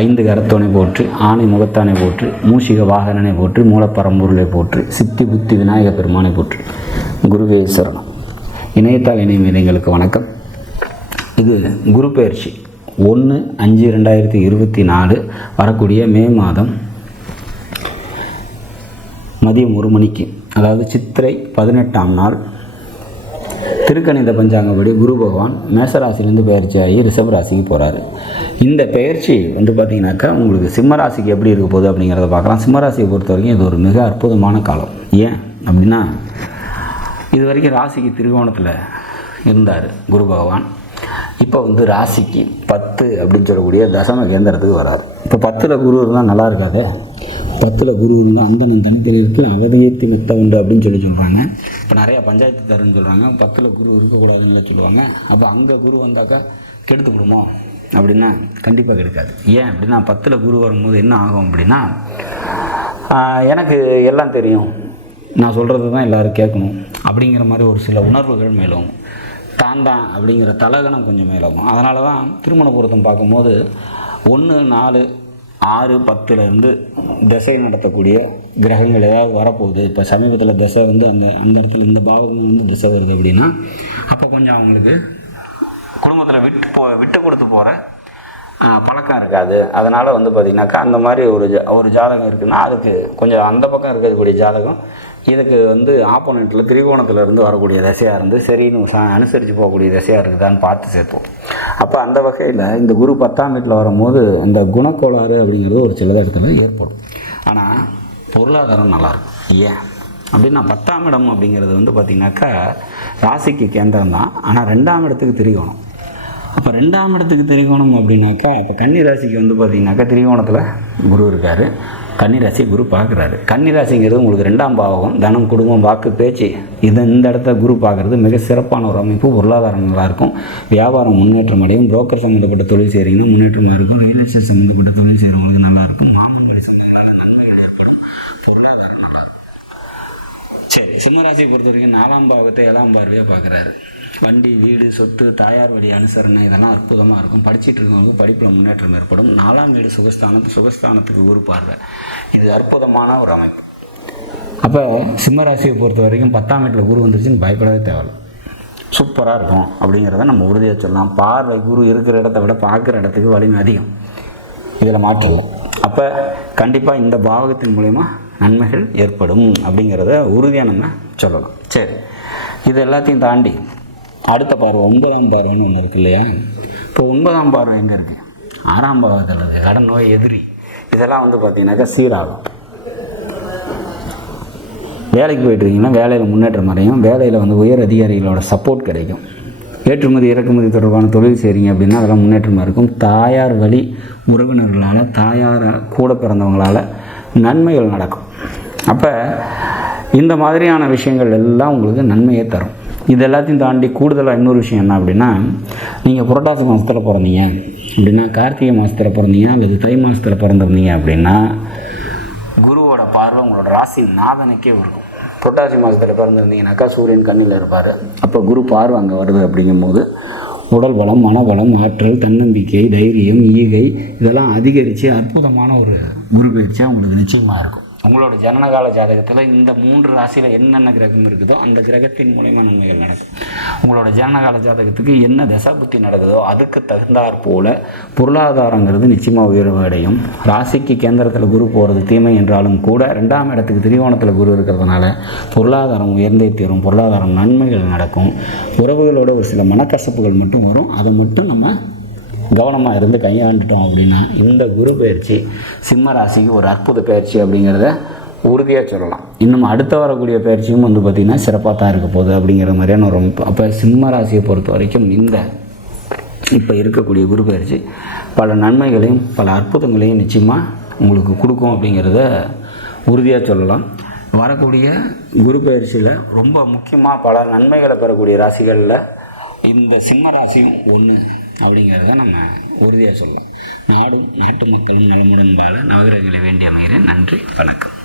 ஐந்து கரத்தோனை போற்று, ஆணை முகத்தானை போற்று, மூஷிக வாகனனை போற்று, மூலப்பரம்பொருளை போற்று, சித்தி புத்தி விநாயக பெருமானை போற்று. குருவே சரணம். இணையத்தால் இணையம் எங்களுக்கு வணக்கம். இது குரு பெயர்ச்சி 1/5/2024 வரக்கூடிய மே மாதம் மதியம் 1 மணிக்கு, அதாவது சித்திரை 18ஆம் நாள் திருக்கணித பஞ்சாங்கப்படி குரு பகவான் மேசராசிலேருந்து பயிற்சி ஆகி ரிஷப ராசிக்கு போகிறாரு. இந்த பயிற்சி பார்த்திங்கனாக்கா உங்களுக்கு சிம்மராசிக்கு எப்படி இருக்க போகுது அப்படிங்கிறத பார்க்கலாம். சிம்மராசியை பொறுத்த வரைக்கும் இது ஒரு மிக அற்புதமான காலம். ஏன் அப்படின்னா, இது வரைக்கும் ராசிக்கு திரிகோணத்தில் இருந்தார் குரு பகவான். இப்போ ராசிக்கு 10 அப்படின்னு சொல்லக்கூடிய தசம கேந்திரத்துக்கு வராரு. இப்போ 10ல் குரு இருந்தால் நல்லா இருக்காது. 10ல் குரு இருந்தால் அந்த தனித்தெரியத்தில் அவதயத்தி மெத்த உண்டு அப்படின்னு சொல்கிறாங்க. இப்போ நிறையா பஞ்சாயத்து தருன்னு சொல்கிறாங்க. 10ல் குரு இருக்கக்கூடாதுன்னு சொல்லுவாங்க. அப்போ அங்கே குரு வந்தாக்கா கெடுத்துக்கணுமோ அப்படின்னா கண்டிப்பாக கெடுக்காது. ஏன் அப்படின்னா 10ல் குரு வரும்போது என்ன ஆகும் அப்படின்னா, எனக்கு எல்லாம் தெரியும், நான் சொல்கிறது தான் எல்லோரும் கேட்கணும் அப்படிங்கிற மாதிரி ஒரு சில உணர்வுகள் மேலும் தான் அப்படிங்கிற தலகணம் கொஞ்சம் மேலாகும். அதனால தான் திருமண பொருத்தம் பார்க்கும்போது 1, 4, 6, 10லேருந்து திசை நடத்தக்கூடிய கிரகங்கள் ஏதாவது வரப்போகுது. இப்போ சமீபத்தில் திசை அந்த இடத்துல இந்த பாவகம் திசை வருது அப்படின்னா, அப்போ கொஞ்சம் அவங்களுக்கு குடும்பத்தில் விட்டு கொடுத்து போகிற பழக்கம் இருக்காது. அதனால் பார்த்திங்கனாக்கா அந்த மாதிரி ஒரு ஜாதகம் இருக்குதுன்னா அதுக்கு கொஞ்சம் அந்த பக்கம் இருக்கக்கூடிய ஜாதகம் இதுக்கு ஆப்போனண்ட்டில் திரிகோணத்தில் இருந்து வரக்கூடிய திசையாக இருந்து சரின்னு அனுசரித்து போகக்கூடிய திசையாக இருக்குதான்னு பார்த்து சேர்ப்போம். அப்போ அந்த வகையில் இந்த குரு 10ஆம் வீட்டில் வரும்போது இந்த குணக்கோளாறு அப்படிங்கிறது ஒரு சில இடத்துல ஏற்படும். ஆனால் பொருளாதாரம் நல்லாயிருக்கும். ஏன் அப்படின்னா 10ஆம் இடம் அப்படிங்கிறது பார்த்திங்கனாக்கா ராசிக்கு கேந்திரம் தான். ஆனால் 2ஆம் இடத்துக்கு திரிகோணம். அப்போ 2ஆம் இடத்துக்கு திரிகோணம் அப்படின்னாக்கா, இப்போ கன்னி ராசிக்கு பார்த்திங்கனாக்கா திரிகோணத்தில் குரு இருக்கார். கன்னிராசி குரு பார்க்குறாரு. கன்னிராசிங்கிறது உங்களுக்கு 2ஆம் பாவகம், தனம், குடும்பம், வாக்கு, பேச்சு. இந்த இடத்த குரு பார்க்குறது மிக சிறப்பான ஒரு அமைப்பு. பொருளாதாரம் நல்லாயிருக்கும், வியாபாரம் முன்னேற்றம் அடையும், புரோக்கர் சம்மந்தப்பட்ட தொழில் செய்கிறீங்கன்னா முன்னேற்றமாக இருக்கும், ரியல் எஸ்டேட் சம்மந்தப்பட்ட தொழில் செய்கிறவங்களுக்கு நல்லாயிருக்கும், மாமன் வழி சம்பந்தங்களால் நன்மைகள் ஏற்படும், பொருளாதாரம் நல்லாயிருக்கும். சரி, சிம்மராசியை பொறுத்த வரைக்கும் 4ஆம் பாவத்தை 7ஆம் பார்வையாக பார்க்குறாரு. வண்டி, வீடு, சொத்து, தாயார் வழி அனுசரணை இதெல்லாம் அற்புதமாக இருக்கும். படிச்சுட்டு இருக்கவங்க படிப்பில் முன்னேற்றம் ஏற்படும். 4ஆம் வீடு சுகஸ்தானத்துக்கு குரு பார்வை. இது அற்புதமான ஒரு அமைப்பு. அப்போ சிம்மராசியை பொறுத்த வரைக்கும் 10ஆம் வீட்டில் குரு வந்துருச்சுன்னு பயப்படவே தேவையில்லை. சூப்பராக இருக்கும் அப்படிங்கிறத நம்ம உறுதியாக சொல்லலாம். பார்வை குரு இருக்கிற இடத்த விட பார்க்குற இடத்துக்கு வலிமை அதிகம், இதில் மாற்றலை. அப்போ கண்டிப்பாக இந்த பாவகத்தின் மூலயமா நன்மைகள் ஏற்படும் அப்படிங்கிறத உறுதியாக நம்ம சொல்லலாம். சரி, இது எல்லாத்தையும் தாண்டி அடுத்த பார்வை 9ஆம் பார்வைன்னு ஒன்று இருக்கு இல்லையா? இப்போ 9ஆம் பார்வை எங்கே இருக்குது? 6ஆம் பாவத்தில் இருக்குது. கடன், நோய், எதிரி இதெல்லாம் பார்த்திங்கனாக்கா சீராகும். வேலைக்கு போய்ட்டுருக்கீங்கன்னா வேலையில் முன்னேற்றம் அடையும். வேலையில் உயர் அதிகாரிகளோட சப்போர்ட் கிடைக்கும். ஏற்றுமதி இறக்குமதி தொடர்பான தொழில் செய்கிறீங்க அப்படின்னா அதெல்லாம் முன்னேற்றமாக இருக்கும். தாயார் வழி உறவினர்களால், தாயார் கூட பிறந்தவங்களால் நன்மைகள் நடக்கும். அப்போ இந்த மாதிரியான விஷயங்கள் எல்லாம் உங்களுக்கு நன்மையை தரும். இது எல்லாத்தையும் தாண்டி கூடுதலாக இன்னொரு விஷயம் என்ன அப்படின்னா, நீங்கள் புரட்டாசி மாதத்தில் பிறந்தீங்க அப்படின்னா, கார்த்திகை மாதத்தில் பிறந்தீங்க அல்லது தை மாதத்தில் பிறந்திருந்தீங்க அப்படின்னா குருவோட பார்வை உங்களோட ராசி நாதனுக்கே இருக்கும். புரட்டாசி மாதத்தில் பிறந்திருந்தீங்கன்னாக்கா சூரியன் கண்ணில் இருப்பார். அப்போ குரு பார்வை அங்கே வருது. அப்படிங்கும்போது உடல் பலம், மனபலம், ஆற்றல், தன்னம்பிக்கை, தைரியம், ஈகை இதெல்லாம் அதிகரித்து அற்புதமான ஒரு குரு பயிற்சியாக உங்களுக்கு நிச்சயமாக இருக்கும். உங்களோட ஜனனகால ஜாதகத்தில் இந்த 3 ராசியில் என்னென்ன கிரகம் இருக்குதோ அந்த கிரகத்தின் மூலயமா நன்மைகள் நடக்கும். உங்களோட ஜனனகால ஜாதகத்துக்கு என்ன தசாபுத்தி நடக்குதோ அதுக்கு தகுந்தாற் போல் பொருளாதாரங்கிறது நிச்சயமாக உயர்வு அடையும். ராசிக்கு கேந்திரத்தில் குரு போகிறது தீமை என்றாலும் கூட 2ஆம் இடத்துக்கு திரிகோணத்தில் குரு இருக்கிறதுனால பொருளாதாரம் உயர்ந்தே தீரும். பொருளாதாரம் நன்மைகள் நடக்கும். உறவுகளோட ஒரு சில மனக்கசப்புகள் மட்டும் வரும். அதை மட்டும் நம்ம கவனமாக இருந்து கையாண்டுட்டோம் அப்படின்னா இந்த குரு பயிற்சி சிம்ம ராசிக்கு ஒரு அற்புத பயிற்சி அப்படிங்கிறத உறுதியாக சொல்லலாம். இன்னும் அடுத்த வரக்கூடிய பயிற்சியும் பார்த்திங்கன்னா சிறப்பாக தான் இருக்க போகுது அப்படிங்கிற மாதிரியான ஒரு அமைப்பு. அப்போ சிம்ம ராசியை பொறுத்த வரைக்கும் இந்த இப்போ இருக்கக்கூடிய குரு பயிற்சி பல நன்மைகளையும் பல அற்புதங்களையும் நிச்சயமாக உங்களுக்கு கொடுக்கும் அப்படிங்கிறத உறுதியாக சொல்லலாம். வரக்கூடிய குரு பயிற்சியில் ரொம்ப முக்கியமாக பல நன்மைகளை பெறக்கூடிய ராசிகளில் இந்த சிம்ம ராசியும் ஒன்று அப்படிங்கிறத நம்ம உறுதியாக சொல்லலாம். நாடும் நாட்டு மக்களும் நலமுடன் வாழ நவகிரகங்களை வேண்டி அமைகிறேன். நன்றி, வணக்கம்.